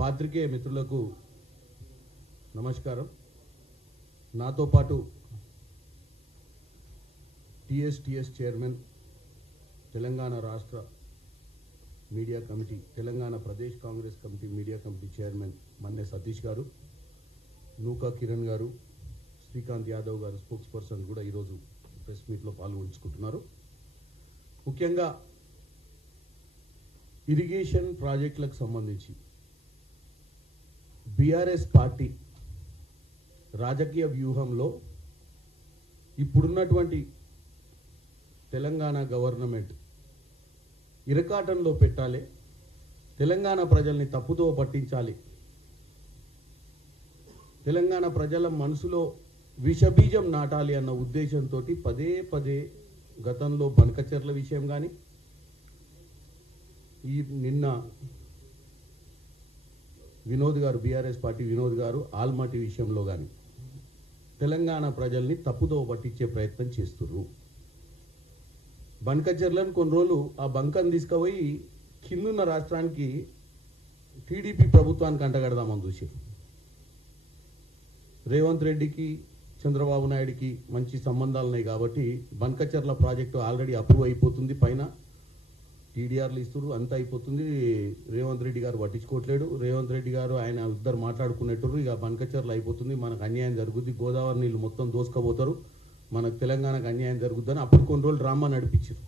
పాత్రికేయ మిత్రులకు నమస్కారం. నాతో పాటు టిఎస్టిఎస్ చైర్మన్ తెలంగాణ రాష్ట్ర media committee Telangana Pradesh Congress committee media committee chairman Manne Satish garu Nuka Kiran గారు శ్రీకాంత్ యాదవ్ గారు స్పోక్స్ పర్సన్ కూడా ఈరోజు ప్రెస్ మీట్లో పాల్గొంచుకుంటున్నారు ముఖ్యంగా ఇరిగేషన్ ప్రాజెక్టులకు సంబంధించి బీఆర్ఎస్ పార్టీ రాజకీయ వ్యూహంలో ఇప్పుడున్నటువంటి తెలంగాణ గవర్నమెంట్ ఇరకాటంలో పెట్టాలి తెలంగాణ ప్రజల్ని తప్పుదో పట్టించాలి తెలంగాణ ప్రజల మనసులో విషబీజం నాటాలి అన్న ఉద్దేశంతో పదే పదే గతంలో బనకచెర్ల విషయం కానీ ఈ నిన్న వినోద్ గారు బీఆర్ఎస్ పార్టీ వినోద్ గారు ఆల్మాటి విషయంలో కానీ తెలంగాణ ప్రజల్ని తప్పుదోవ పట్టించే ప్రయత్నం చేస్తున్నారు బంకచర్లను కొన్ని రోజులు ఆ బంకను తీసుకుపోయి కిందున్న రాష్ట్రానికి టీడీపీ ప్రభుత్వానికి అంటగడదామని చూసి రేవంత్ రెడ్డికి చంద్రబాబు నాయుడికి మంచి సంబంధాలు ఉన్నాయి కాబట్టి బంకచర్ల ప్రాజెక్టు ఆల్రెడీ అప్రూవ్ అయిపోతుంది పైన. టీడీఆర్లు ఇస్తున్నారు అంతా అయిపోతుంది. రేవంత్ రెడ్డి గారు పట్టించుకోవట్లేడు. రేవంత్ రెడ్డి గారు ఆయన ఇద్దరు మాట్లాడుకునేటరు ఇక బంకచర్లు అయిపోతుంది. మనకు అన్యాయం జరుగుద్ది. గోదావరి నీళ్ళు మొత్తం దోసుకపోతారు. మనకు తెలంగాణకు అన్యాయం జరుగుద్దని అప్పుడు కొన్ని రోజులు డ్రామా నడిపించారు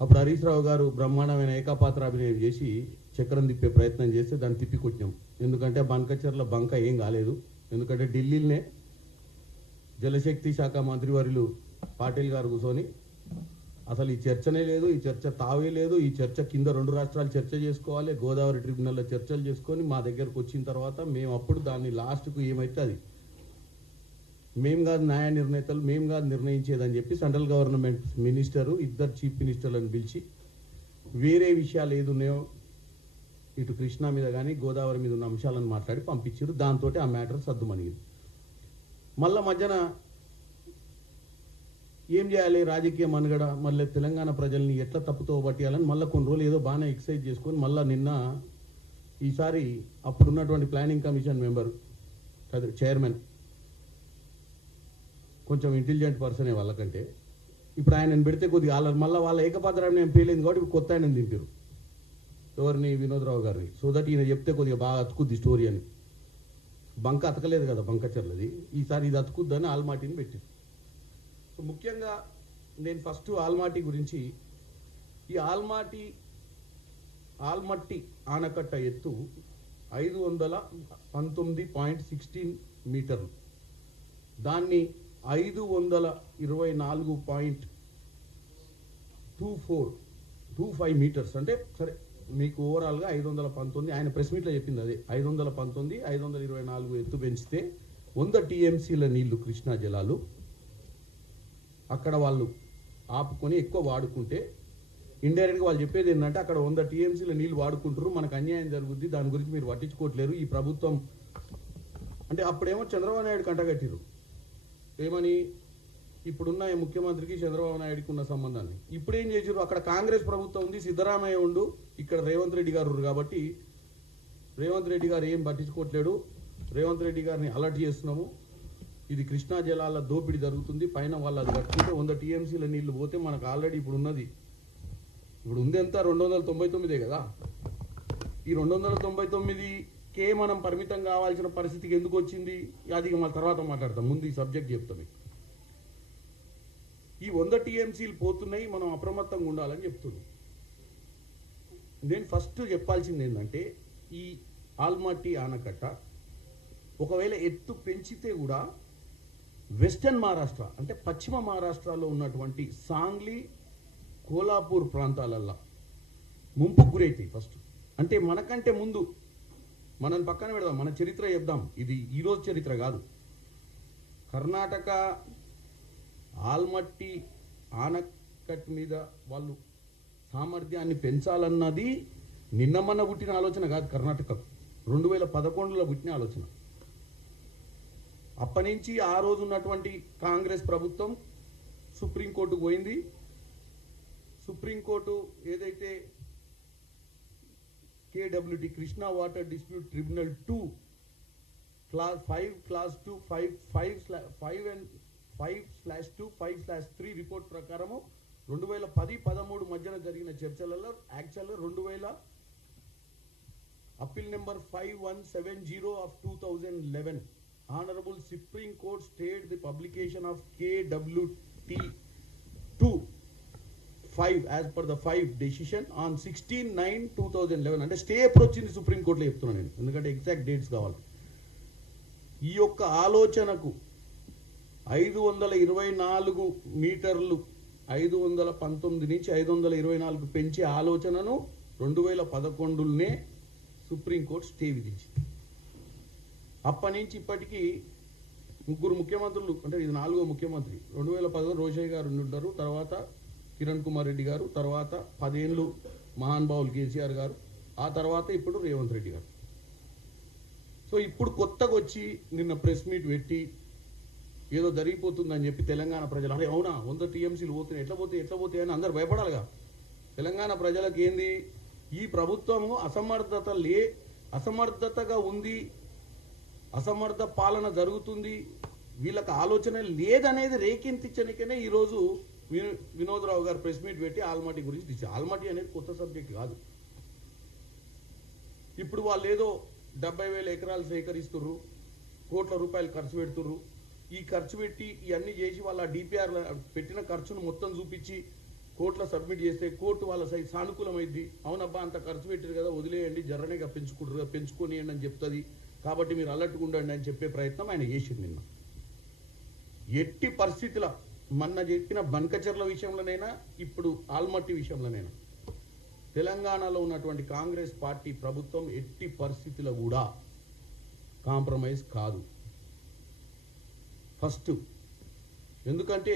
అప్పుడు హరీష్ రావు గారు బ్రహ్మాండమైన ఏకాపాత్ర అభినయం చేసి చక్రం తిప్పే ప్రయత్నం చేస్తే దాన్ని తిప్పి కొట్టినాం ఎందుకంటే బంకచర్ల బంక ఏం కాలేదు. ఎందుకంటే ఢిల్లీలోనే జలశక్తి శాఖ మంత్రివర్యులు పాటిల్ గారు కూర్చొని అసలు ఈ చర్చనే లేదు ఈ చర్చ తావే లేదు ఈ చర్చ కింద రెండు రాష్ట్రాలు చర్చ చేసుకోవాలి గోదావరి ట్రిబ్యునల్లో చర్చలు చేసుకొని మా దగ్గరకు వచ్చిన తర్వాత మేము అప్పుడు దాన్ని లాస్ట్కు ఏమైతే అది. మేము కాదు న్యాయ నిర్ణేతలు మేము కాదు నిర్ణయించేదని చెప్పి సెంట్రల్ గవర్నమెంట్ మినిస్టరు ఇద్దరు చీఫ్ మినిస్టర్లను పిలిచి వేరే విషయాలు ఏది ఉన్నాయో ఇటు కృష్ణా మీద కానీ గోదావరి మీద ఉన్న అంశాలను మాట్లాడి పంపించారు. దాంతో ఆ మ్యాటర్ సర్దుమణిగింది. మళ్ళా మధ్యన ఏం చేయాలి? రాజకీయ మనుగడ మళ్ళీ తెలంగాణ ప్రజల్ని ఎట్లా తప్పుతో పట్టియాలని మళ్ళీ కొన్ని రోజులు ఏదో బాగానే ఎక్సైజ్ చేసుకొని మళ్ళీ నిన్న ఈసారి అప్పుడున్నటువంటి ప్లానింగ్ కమిషన్ మెంబర్ అది చైర్మన్ కొంచెం ఇంటెలిజెంట్ పర్సనే వాళ్ళకంటే. ఇప్పుడు ఆయనను పెడితే కొద్దిగా వాళ్ళ మళ్ళీ వాళ్ళ ఏకపాత్రాన్ని ఏం పేలింది కాబట్టి ఇప్పుడు కొత్త ఆయన దింపారు. ఎవరిని? వినోద్రావు గారిని. సో దట్ ఈయన చెప్తే కొద్దిగా బాగా అతుకుద్ది స్టోరీ అని. బంక అతకలేదు కదా బంకచర్లది ఈసారి ఇది అతుకుద్దని ఆల్మాటిని పెట్టారు ముఖ్యంగా నేను ఫస్ట్ ఆల్మాటి గురించి ఈ ఆల్మాటి ఆల్మట్టి ఆనకట్ట ఎత్తు ఐదు వందల పంతొమ్మిది పాయింట్ సిక్స్టీన్ మీటర్లు. దాన్ని ఐదు వందల ఇరవై నాలుగు point two four two five meters. అంటే సరే మీకు ఓవరాల్గా ఐదు వందల పంతొమ్మిది ఆయన ప్రెస్ మీట్లో చెప్పింది అదే. ఐదు వందల పంతొమ్మిది ఐదు వందల ఇరవై నాలుగు ఎత్తు పెంచితే వంద టీఎంసీల నీళ్ళు కృష్ణా జలాలు అక్కడ వాళ్ళు ఆపుకొని ఎక్కువ వాడుకుంటే ఇండైరెక్ట్గా వాళ్ళు చెప్పేది ఏంటంటే అక్కడ వంద టీఎంసీల నీళ్ళు వాడుకుంటారు మనకు అన్యాయం జరుగుద్ది దాని గురించి మీరు పట్టించుకోవట్లేరు ఈ ప్రభుత్వం అంటే అప్పుడేమో చంద్రబాబు నాయుడు కంటగట్టిరు ఏమని? ఇప్పుడున్న ముఖ్యమంత్రికి చంద్రబాబు నాయుడుకి ఉన్న సంబంధాన్ని. ఇప్పుడు ఏం చేసారు అక్కడ కాంగ్రెస్ ప్రభుత్వం ఉంది సిద్ధరామయ్య ఉండు ఇక్కడ రేవంత్ రెడ్డి గారు కాబట్టి రేవంత్ రెడ్డి గారు ఏం పట్టించుకోవట్లేడు రేవంత్ రెడ్డి గారిని అలర్ట్ చేస్తున్నాము. ఇది కృష్ణా జలాల దోపిడీ జరుగుతుంది. పైన వాళ్ళు అది కట్టుకుంటే వంద టీఎంసీల నీళ్ళు పోతే మనకు ఆల్రెడీ ఇప్పుడు ఉన్నది. ఇప్పుడు ఉంది ఎంత? రెండు వందల తొంభై తొమ్మిదే కదా? ఈ రెండు వందల తొంభై తొమ్మిదికే మనం పరిమితం కావాల్సిన పరిస్థితికి ఎందుకు వచ్చింది? అది ఇక మన తర్వాత మాట్లాడతాం. ముందు ఈ సబ్జెక్ట్ చెప్తాం మీకు ఈ వంద టీఎంసీలు పోతున్నాయి మనం అప్రమత్తంగా ఉండాలని చెప్తున్నాం. నేను ఫస్ట్ చెప్పాల్సింది ఏంటంటే ఈ ఆల్మాటి ఆనకట్ట ఒకవేళ ఎత్తు పెంచితే కూడా వెస్టర్న్ మహారాష్ట్ర అంటే పశ్చిమ మహారాష్ట్రలో ఉన్నటువంటి సాంగ్లీ కోలాపూర్ ప్రాంతాలల్లో ముంపుకు గురైతాయి ఫస్ట్. అంటే మనకంటే ముందు మనం పక్కన పెడదాం మన చరిత్ర చెప్దాం. ఇది ఈరోజు చరిత్ర కాదు. కర్ణాటక ఆల్మట్టి ఆనకట్ మీద వాళ్ళు సామర్థ్యాన్ని పెంచాలన్నది నిన్న మన పుట్టిన ఆలోచన కాదు కర్ణాటకకు. రెండు వేల పదకొండులో పుట్టిన ఆలోచన. అప్పటి నుంచి ఆ రోజు ఉన్నటువంటి కాంగ్రెస్ ప్రభుత్వం సుప్రీంకోర్టు పోయింది. సుప్రీంకోర్టు ఏదైతే KWD Krishna water dispute tribunal two clause five clause two five five five and five slash two five slash three report ప్రకారము రెండు వేల పది పదమూడు మధ్యన జరిగిన చర్చలలో యాక్చువల్గా రెండు వేల appeal number five one seven zero of two thousand eleven honourable Supreme Court state the publication of KWT two five as per the five decision on sixteen nine two thousand eleven అంటే stay ఎప్పుడు వచ్చింది supreme కోర్టులో చెప్తున్నాను నేను. ఎందుకంటే exact dates కావాలి. ఈ యొక్క ఆలోచనకు ఐదు వందల ఇరవై నాలుగు మీటర్లు ఐదు వందల పంతొమ్మిది నుంచి ఐదు వందల ఇరవై నాలుగు పెంచే ఆలోచనను రెండు వేల పదకొండునే సుప్రీంకోర్టు స్టే విధించింది. అప్పటి నుంచి ఇప్పటికీ ముగ్గురు ముఖ్యమంత్రులు అంటే ఇది నాలుగో ముఖ్యమంత్రి. రెండు వేల పదకొండు రోషయ్య గారు ఉంటారు తర్వాత కిరణ్ కుమార్ రెడ్డి గారు తర్వాత పదేళ్ళు మహానుభావులు కేసీఆర్ గారు ఆ తర్వాత ఇప్పుడు రేవంత్ రెడ్డి గారు. సో ఇప్పుడు కొత్తగా వచ్చి నిన్న ప్రెస్ మీట్ పెట్టి ఏదో జరిగిపోతుందని చెప్పి తెలంగాణ ప్రజలు అరే అవునా వంద టీఎంసీలు పోతున్నాయి ఎట్లా పోతాయి ఎట్లా పోతాయి అని అందరు భయపడాలిగా. తెలంగాణ ప్రజలకు ఏంది ఈ ప్రభుత్వము అసమర్థత లే అసమర్థతగా ఉంది అసమర్థ పాలన జరుగుతుంది. వీళ్ళకి ఆలోచన లేదనేది రేకెంతించనికనే ఈరోజు వినో- వినోదరావు గారు ప్రెస్ మీట్ పెట్టి ఆల్మటి గురించి తీశారు. ఆల్మటి అనేది కొత్త సబ్జెక్ట్ కాదు. ఇప్పుడు వాళ్ళు ఏదో డెబ్బై వేల ఎకరాలు సేకరిస్తుర్రు కోట్ల రూపాయలు ఖర్చు పెడుతుర్రు. ఈ ఖర్చు పెట్టి ఇవన్నీ చేసి వాళ్ళ డిపిఆర్ పెట్టిన ఖర్చును మొత్తం చూపించి కోర్టులో సబ్మిట్ చేస్తే కోర్టు వాళ్ళ సైజ్ సానుకూలమైంది అవునబ్బా అంత ఖర్చు పెట్టారు కదా వదిలేయండి జర్రనేగా పెంచుకుంటారు పెంచుకొని అని చెప్తుంది. కాబట్టి మీరు అలర్ట్గా ఉండండి అని చెప్పే ప్రయత్నం ఆయన చేసింది నిన్న. ఎట్టి పరిస్థితుల మొన్న చెప్పిన బన్కచర్ల విషయంలోనైనా ఇప్పుడు ఆల్మట్టి విషయంలోనైనా తెలంగాణలో ఉన్నటువంటి కాంగ్రెస్ పార్టీ ప్రభుత్వం ఎట్టి పరిస్థితుల కూడా కాంప్రమైజ్ కాదు. ఫస్ట్ ఎందుకంటే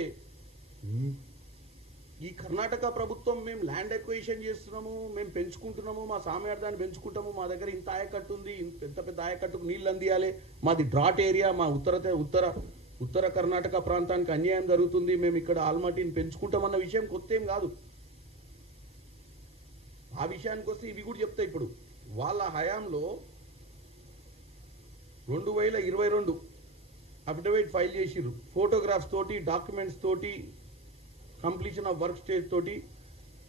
ఈ కర్ణాటక ప్రభుత్వం మేము ల్యాండ్ ఎక్వేషన్ చేస్తున్నాము మేము పెంచుకుంటున్నాము మా సామ్యార్థాన్ని పెంచుకుంటాము మా దగ్గర ఇంత ఆయకట్టు ఉంది ఇంత పెద్ద పెద్ద ఆయకట్టుకు నీళ్ళు అందియాలి. మాది డ్రాట్ ఏరియా మా ఉత్తర ఉత్తర ఉత్తర కర్ణాటక ప్రాంతానికి అన్యాయం జరుగుతుంది మేము ఇక్కడ ఆల్మటీని పెంచుకుంటామన్న విషయం కొత్త ఏం కాదు. ఆ విషయానికి వస్తే ఇవి కూడా చెప్తా ఇప్పుడు. వాళ్ళ హయాంలో రెండు వేల ఇరవై రెండు అఫిడవిట్ ఫైల్ చేసిర్రు. ఫోటోగ్రాఫ్స్ తోటి డాక్యుమెంట్స్ తోటి కంప్లీషన్ ఆఫ్ వర్క్ స్టేజ్ తోటి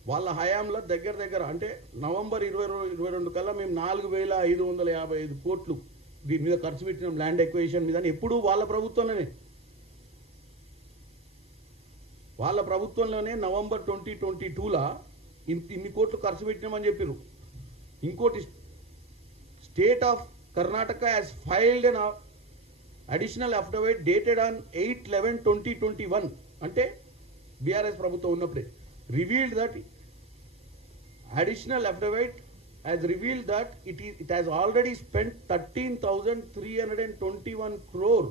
వాళ్ళ హయాంలో దగ్గర దగ్గర అంటే నవంబర్ ఇరవై ఇరవై రెండు కల్లా మేము నాలుగు వేల ఐదు వందల యాభై ఐదు కోట్లు దీని మీద ఖర్చు పెట్టినాం ల్యాండ్ ఎక్వేషన్ మీద అని ఎప్పుడూ వాళ్ళ ప్రభుత్వంలోనే. వాళ్ళ ప్రభుత్వంలోనే నవంబర్ ట్వంటీ ట్వంటీ టూలా ఇంత ఇన్ని కోట్లు ఖర్చు పెట్టినామని చెప్పారు ఇంకోటి state of Karnataka as filed an additional affidavit dated on eight eleven twenty twenty one అంటే బీఆర్ఎస్ ప్రభుత్వం ఉన్నప్పుడే revealed that additional affidavit has revealed that it ఈ it has already spend thirteen crore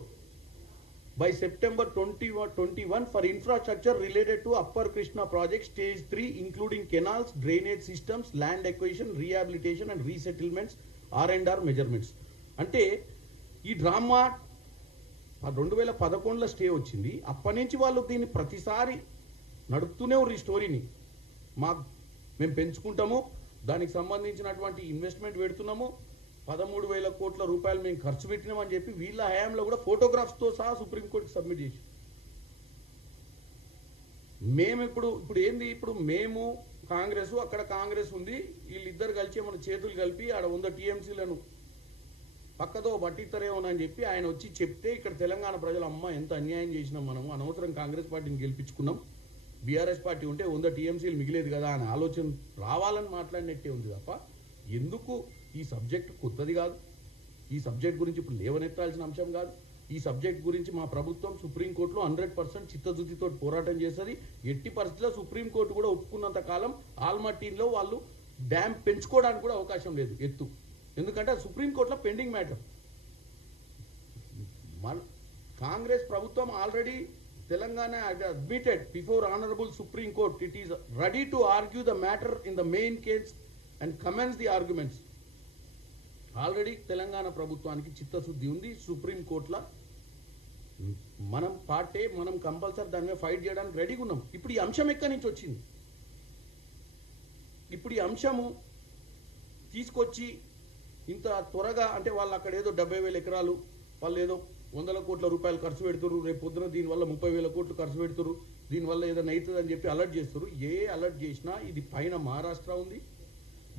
by September twenty one twenty one for infrastructure related to upper Krishna project stage three including canals drainage systems land acquisition rehabilitation and resettlements R and R measurements అంటే ఈ drama రెండు వేల పదకొండులో stay వచ్చింది. అప్పటి నుంచి వాళ్ళు దీన్ని ప్రతిసారి నడుపుతూనే ఉన్నారు ఈ స్టోరీని మా మేము పెంచుకుంటాము దానికి సంబంధించినటువంటి ఇన్వెస్ట్మెంట్ పెడుతున్నాము పదమూడు వేల కోట్ల రూపాయలు మేము ఖర్చు పెట్టినామని చెప్పి వీళ్ళ హయాంలో కూడా ఫోటోగ్రాఫ్స్తో సహా సుప్రీంకోర్టుకి సబ్మిట్ చేసి. మేము ఇప్పుడు ఇప్పుడు ఏంది ఇప్పుడు మేము కాంగ్రెస్ అక్కడ కాంగ్రెస్ ఉంది వీళ్ళిద్దరు కలిసి మన చేతులు కలిపి ఆడ వంద టీఎంసీలను పక్కతో పట్టిస్తారేమోనని చెప్పి ఆయన వచ్చి చెప్తే ఇక్కడ తెలంగాణ ప్రజలు అమ్మ ఎంత అన్యాయం చేసినాం మనము అనవసరం కాంగ్రెస్ పార్టీని గెలిపించుకున్నాం. బీఆర్ఎస్ పార్టీ ఉంటే వంద టీఎంసీలు మిగిలేదు కదా అనే ఆలోచన రావాలని మాట్లాడినట్టే ఉంది తప్ప ఎందుకు ఈ సబ్జెక్ట్ కొత్తది కాదు? ఈ సబ్జెక్ట్ గురించి ఇప్పుడు లేవనెత్తాల్సిన అంశం కాదు. ఈ సబ్జెక్ట్ గురించి మా ప్రభుత్వం సుప్రీంకోర్టులో హండ్రెడ్ పర్సెంట్ చిత్తశుద్ధితో పోరాటం చేస్తుంది. ఎట్టి పరిస్థితుల్లో సుప్రీంకోర్టు కూడా ఒప్పుకున్నంత కాలం ఆల్మట్టీన్లో వాళ్ళు డ్యామ్ పెంచుకోవడానికి కూడా అవకాశం లేదు ఎత్తు. ఎందుకంటే సుప్రీంకోర్టులో పెండింగ్ మ్యాటర్. మన కాంగ్రెస్ ప్రభుత్వం already Telangana admitted before honourable Supreme Court it is ready to argue the matter in the main case and commence the arguments already Telangana ప్రభుత్వానికి చిత్తశుద్ధి ఉంది. సుప్రీం కోర్టులో మనం పార్టీ మనం కంపల్సరీ దాని మీద ఫైట్ చేయడానికి రెడీగా ఉన్నాం. ఇప్పుడు ఈ అంశం ఎక్కడి నుంచి వచ్చింది? ఇప్పుడు ఈ అంశము తీసుకొచ్చి ఇంత త్వరగా అంటే వాళ్ళు అక్కడ ఏదో డెబ్బై వేల ఎకరాలు వాళ్ళు ఏదో వందల కోట్ల రూపాయలు ఖర్చు పెడుతురు రేపు పొద్దున దీనివల్ల ముప్పై వేల కోట్లు ఖర్చు పెడుతురు దీనివల్ల ఏదైనా అవుతుంది అని చెప్పి అలర్ట్ చేస్తారు ఏ అలర్ట్ చేసినా ఇది పైన మహారాష్ట్ర ఉంది.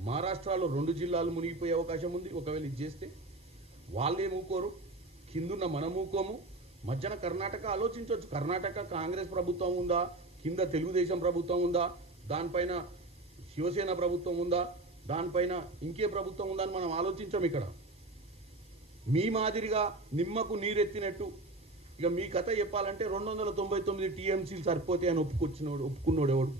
మహారాష్ట్రలో రెండు జిల్లాలు మునిగిపోయే అవకాశం ఉంది. ఒకవేళ ఇది చేస్తే వాళ్ళే మూకోరు కిందున్న మనం మూకోము మధ్యన కర్ణాటక ఆలోచించవచ్చు కర్ణాటక కాంగ్రెస్ ప్రభుత్వం ఉందా? కింద తెలుగుదేశం ప్రభుత్వం ఉందా? దానిపైన శివసేన ప్రభుత్వం ఉందా? దానిపైన ఇంకే ప్రభుత్వం ఉందా అని మనం ఆలోచించాం ఇక్కడ. మీ మాదిరిగా నిమ్మకు నీరెత్తినట్టు. ఇక మీ కథ చెప్పాలంటే రెండు వందల తొంభై తొమ్మిది టీఎంసీలు సరిపోతాయి అని ఒప్పుకొచ్చినోడు ఒప్పుకున్నాడు ఎవడు?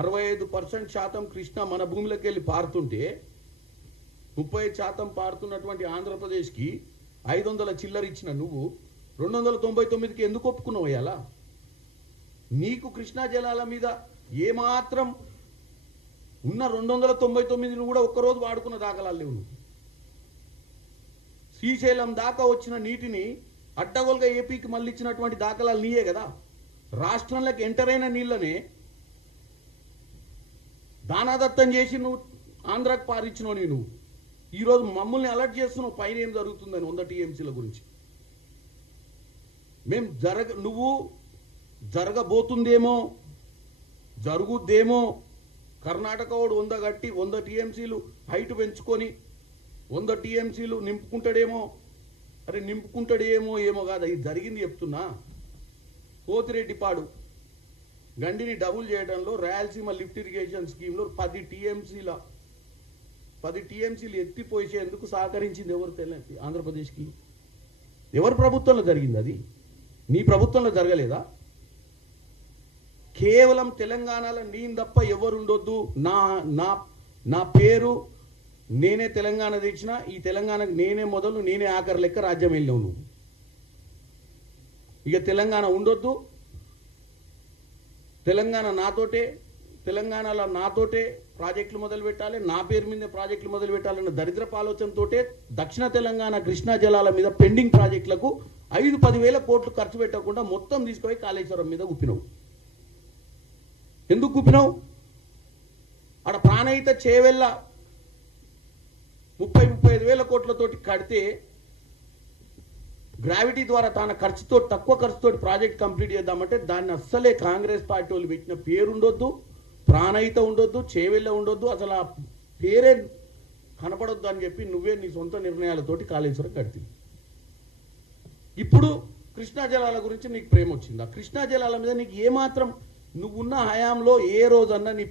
అరవై ఐదు పర్సెంట్ శాతం కృష్ణ మన భూమిలోకి వెళ్ళి పారుతుంటే ముప్పై శాతం పారుతున్నటువంటి ఆంధ్రప్రదేశ్కి ఐదు వందల చిల్లర ఇచ్చిన నువ్వు రెండు వందల తొంభై తొమ్మిదికి ఎందుకు ఒప్పుకున్నావు అయ్యాలా నీకు కృష్ణా జలాల మీద ఏమాత్రం ఉన్న రెండు వందల తొంభై తొమ్మిదిని కూడా ఒక్కరోజు వాడుకున్న దాఖలాలు లేవు నువ్వు. శ్రీశైలం దాకా వచ్చిన నీటిని అడ్డగోలుగా ఏపీకి మళ్ళించినటువంటి దాఖలాలు నీయే కదా. రాష్ట్రంలోకి ఎంటర్ అయిన నీళ్ళనే దానాదత్తం చేసి నువ్వు ఆంధ్రాకి పారించినవు నువ్వు. ఈరోజు మమ్మల్ని అలర్ట్ చేస్తున్నావు పైన ఏం జరుగుతుందని వంద టీఎంసీల గురించి. మేము జరగ నువ్వు జరగబోతుందేమో జరుగుద్దేమో కర్ణాటక వాడు వంద గట్టి వంద టీఎంసీలు హైట్ పెంచుకొని వంద టీఎంసీలు నింపుకుంటాడేమో? అరే నింపుకుంటాడేమో ఏమో కాదు ఇది జరిగింది చెప్తున్నా. కోతిరెడ్డిపాడు గండిని డబుల్ చేయడంలో రాయలసీమ లిఫ్ట్ ఇరిగేషన్ స్కీమ్లో పది టీఎంసీల పది టీఎంసీలు ఎత్తిపోసేందుకు సహకరించింది ఎవరు తెలియదు ఆంధ్రప్రదేశ్కి. ఎవరి ప్రభుత్వంలో జరిగింది అది? నీ ప్రభుత్వంలో జరగలేదా? కేవలం తెలంగాణలో నేను తప్ప ఎవరు ఉండొద్దు నా నా నా పేరు నేనే తెలంగాణ తెచ్చిన ఈ తెలంగాణకు నేనే మొదలు నేనే ఆఖరి లెక్క రాజ్యం వెళ్ళావు నువ్వు. ఇక తెలంగాణ ఉండొద్దు. తెలంగాణ నాతోటే తెలంగాణలో నాతోటే ప్రాజెక్టులు మొదలు పెట్టాలి నా పేరు మీద ప్రాజెక్టులు మొదలు పెట్టాలన్న దరిద్రపు ఆలోచనతోటే దక్షిణ తెలంగాణ కృష్ణా జలాల మీద పెండింగ్ ప్రాజెక్టులకు ఐదు పదివేల కోట్లు ఖర్చు పెట్టకుండా మొత్తం తీసుకుపోయి కాళేశ్వరం మీద గుప్పినవు. ఎందుకు గుప్పినావు? అక్కడ ప్రాణహిత చేవెళ్ళ ముప్పై ముప్పై ఐదు వేల కోట్లతోటి కడితే గ్రావిటీ ద్వారా తన ఖర్చుతో తక్కువ ఖర్చుతో ప్రాజెక్ట్ కంప్లీట్ చేద్దామంటే దాన్ని అస్సలే కాంగ్రెస్ పార్టీ వాళ్ళు పెట్టిన పేరు ఉండొద్దు ప్రాణయిత ఉండొద్దు చేవెళ్ళ ఉండొద్దు అసలు ఆ పేరే కనపడొద్దు అని చెప్పి నువ్వే నీ సొంత నిర్ణయాలతోటి కాళేశ్వరం కడితే ఇప్పుడు కృష్ణా జలాల గురించి నీకు ప్రేమ వచ్చింది? ఆ కృష్ణా జలాల మీద నీకు ఏమాత్రం నువ్వున్న హయాంలో ఏ రోజన్నా నీ